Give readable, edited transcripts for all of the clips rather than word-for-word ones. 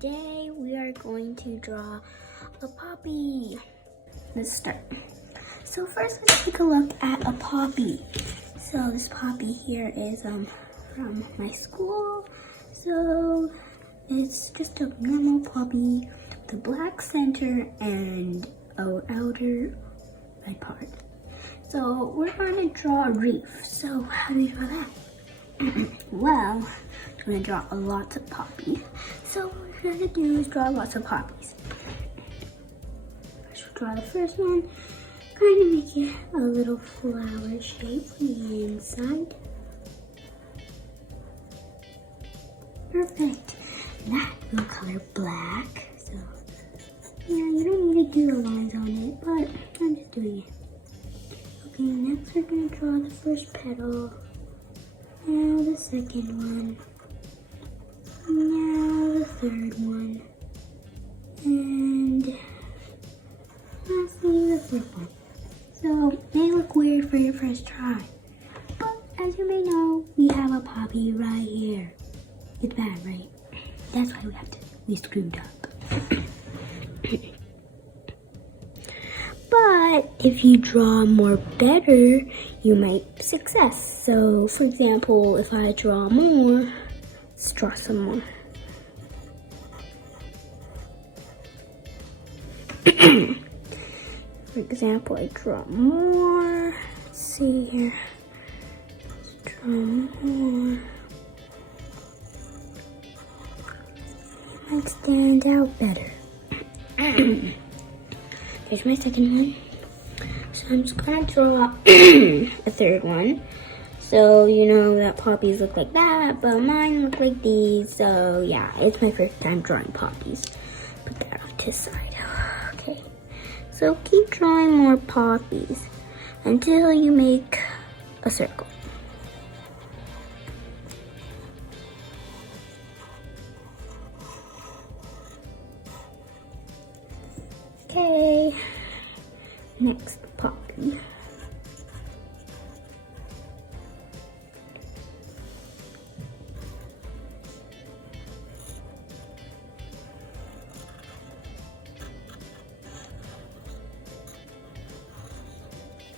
Today we are going to draw a poppy. Let's start. So first let's take a look at a poppy. So this poppy here is from my school. So it's just a normal poppy with a black center and an outer red part. So we're going to draw a reef. So how do you draw that? Well, we're going to draw lots of poppies. So what we're going to do is draw lots of poppies. First we'll draw the first one. Kind of make it a little flower shape from the inside. Perfect. That we'll color black. So, yeah, you don't need to do the lines on it, but I'm just doing it. Okay, next we're going to draw the first petal. Now the second one. Now the third one. And lastly the fourth one. So it may look weird for your first try, but as you may know, we have a poppy right here. It's bad, right? That's why we screwed up. But if you draw more better, you might success. So for example, if I draw more, let's draw some more. For example, I draw more. Let's see here. Let's draw more. It might stand out better. Here's my second one. So I'm just gonna draw a third one. So you know that poppies look like that, but mine look like these. So yeah, it's my first time drawing poppies. Put that off to the side. Okay. So keep drawing more poppies until you make a circle. Okay, next poppy.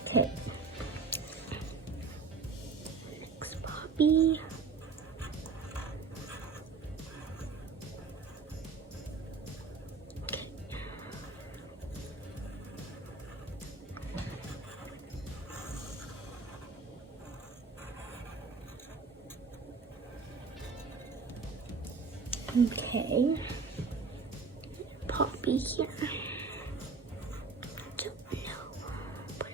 Okay, next poppy. Okay, poppy here. Don't know, but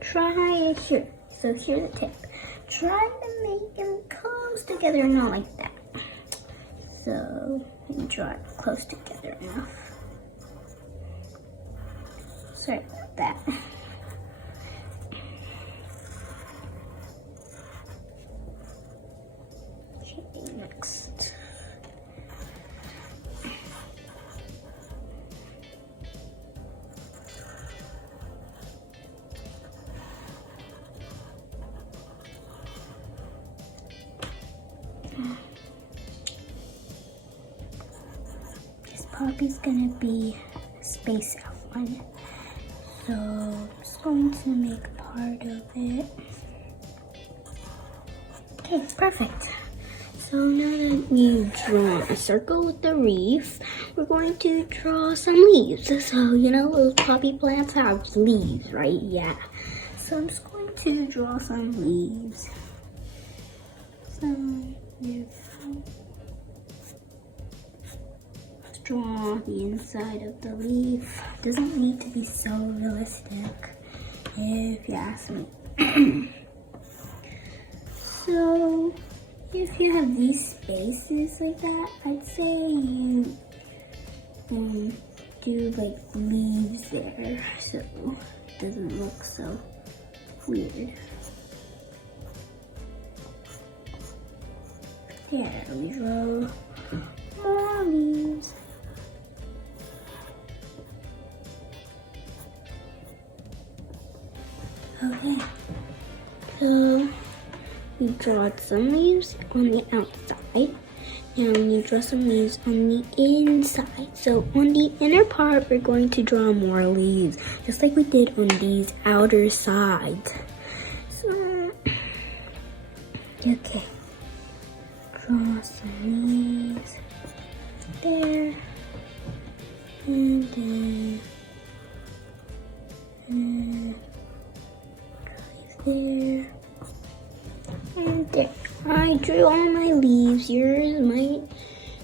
try it here. So here's a tip. Try to make them close together, not like that. So you draw it close together enough. Sorry about that. Okay, next. Poppy's gonna be a space out one. So I'm just going to make part of it. Okay, perfect. So now that we've drawn a circle with the reef, we're going to draw some leaves. So you know those poppy plants have leaves, right? Yeah. So I'm just going to draw some leaves. Draw the inside of the leaf. Doesn't need to be so realistic, if you ask me. So, if you have these spaces like that, I'd say you do like leaves there, so it doesn't look so weird. There we go. More leaves. you draw some leaves on the outside. Now we need to draw some leaves on the inside. So on the inner part, we're going to draw more leaves, just like we did on these outer sides. So, okay, draw some leaves there, and then there, and there. I drew all my leaves. Yours might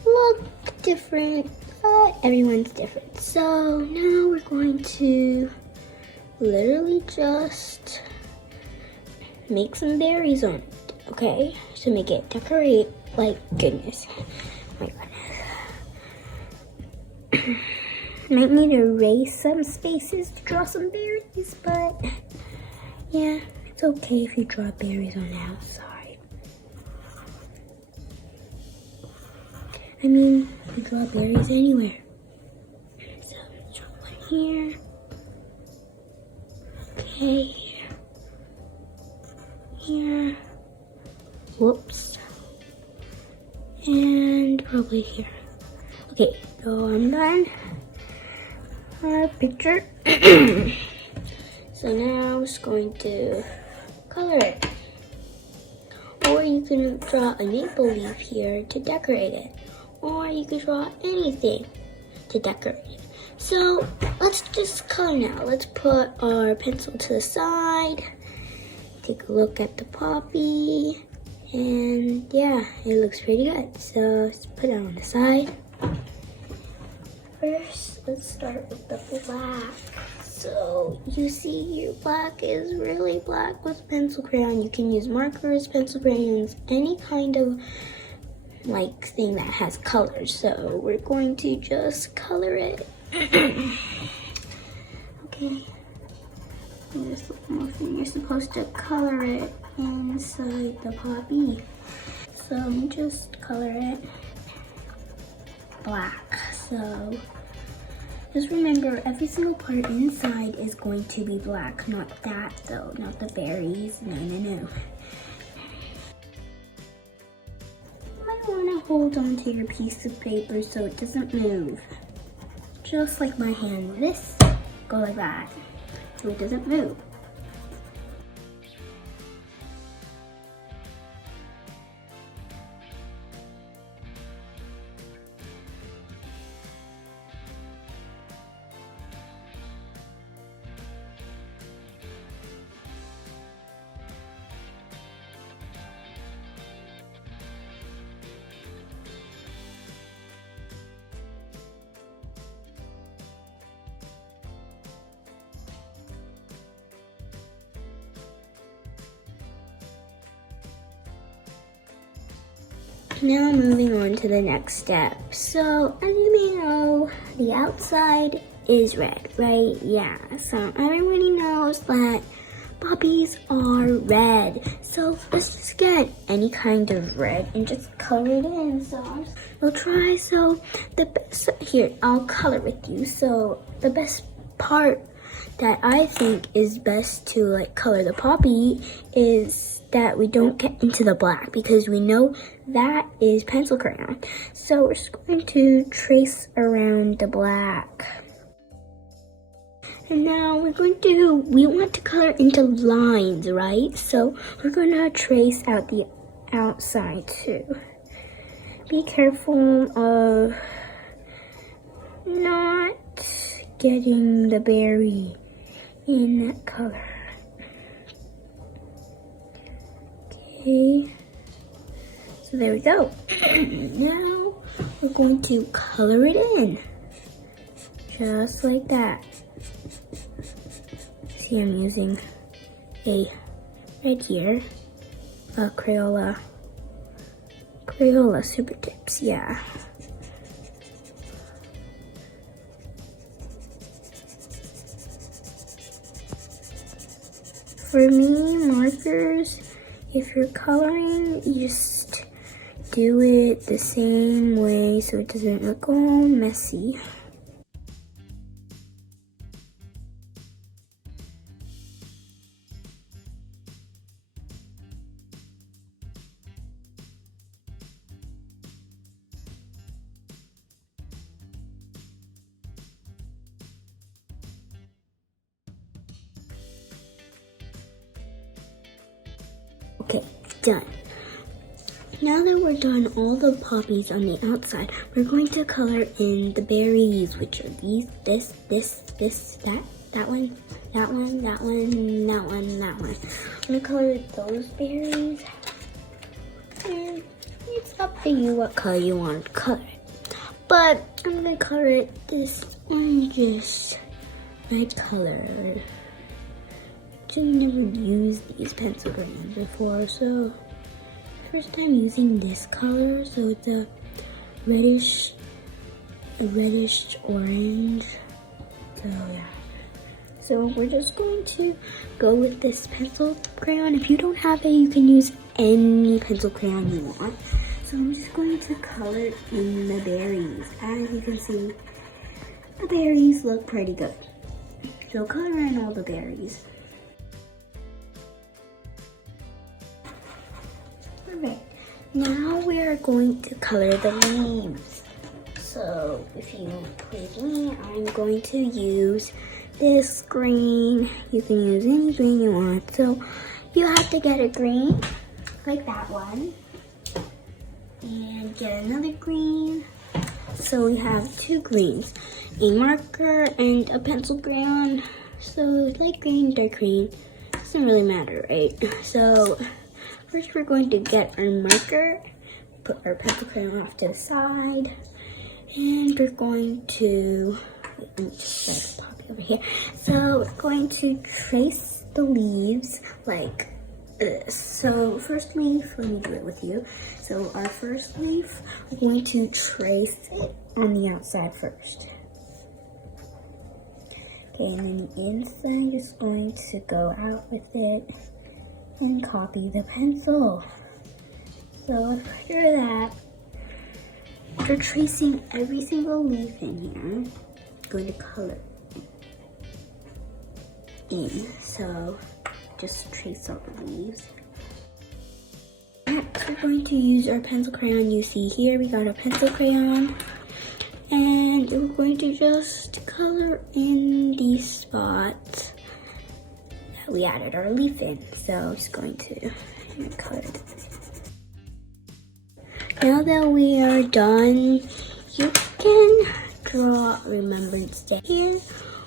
look different, but everyone's different. So now we're going to literally just make some berries on it, okay? To make it decorate like goodness. Oh my goodness. Might need to erase some spaces to draw some berries, but yeah, it's okay if you draw berries on the outside. I mean, you draw berries anywhere. So, draw one here. Okay, here. Here. Whoops. And probably here. Okay, so I'm done. Our picture. So now I'm just going to color it. Or you can draw a maple leaf here to decorate it. Or you could draw anything to decorate it. So let's just color now. Let's put our pencil to the side. Take a look at the poppy. And yeah, it looks pretty good. So let's put it on the side. First, let's start with the black. So you see your black is really black with pencil crayon. You can use markers, pencil crayons, any kind of like thing that has colors. So we're going to just color it. Okay. You're supposed to color it inside the poppy. So just color it black. So just remember, every single part inside is going to be black. Not that though, not the berries. No, no, no. You might want to hold on to your piece of paper so it doesn't move. Just like my hand. This, go like that, so it doesn't move. Now moving on to the next step. So as you may know, the outside is red, right? Yeah, so everybody knows that poppies are red. So let's just get any kind of red and just color it in. So we'll try. So the best, here, I'll color with you. So the best part that I think is best to like color the poppy is that we don't get into the black, because we know that is pencil crayon. So we're just going to trace around the black. And now we want to color into lines, right? So we're gonna trace out the outside too. Be careful of not getting the berry in that color. Okay, so there we go. Now we're going to color it in, just like that. See, I'm using a red here, a Crayola Super Tips, yeah. For me, markers, if you're coloring, you just do it the same way so it doesn't look all messy. done. Now that we're done all the poppies on the outside, we're going to color in the berries, which are these, that one, that one, that one, that one, that one. I'm gonna color those berries, and it's up to you what color you want to color it. But I'm gonna color it this orangish red color. I've never used these pencil crayons before, so first time using this color, so it's a reddish orange. So yeah. So we're just going to go with this pencil crayon. If you don't have it, you can use any pencil crayon you want. So I'm just going to color in the berries. As you can see, the berries look pretty good. So color in all the berries. Perfect. Now we are going to color the leaves. So if you please me, I'm going to use this green. You can use any green you want. So you have to get a green like that one and get another green. So we have two greens, a marker and a pencil crayon. So light green, dark green, doesn't really matter, right? So first we're going to get our marker, put our pencil crayon off to the side, and we're going to, let me just set a poppy over here. So we're going to trace the leaves like this. So first leaf, let me do it with you. So our first leaf, we're going to trace it on the outside first. Okay, and then the inside is going to go out with it and copy the pencil. So after that, we're tracing every single leaf in here. I'm going to color in. So just trace all the leaves. Next, we're going to use our pencil crayon. You see here, we got a pencil crayon. And we're going to just color in these spots that we added our leaf in. So I'm just going to color it. Now that we are done, you can draw Remembrance Day here,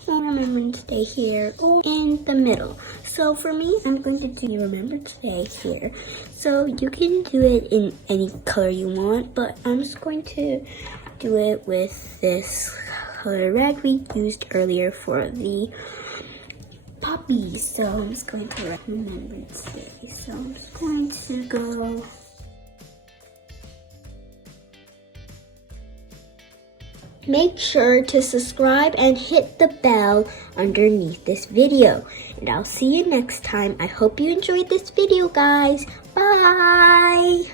or Remembrance Day here, or in the middle. So for me, I'm going to do Remembrance Day here. So you can do it in any color you want, but I'm just going to do it with this color red we used earlier for the poppies. So I'm just going to write Remembrance Day. So I'm just going to go make sure to subscribe and hit the bell underneath this video. And I'll see you next time. I hope you enjoyed this video, guys. Bye!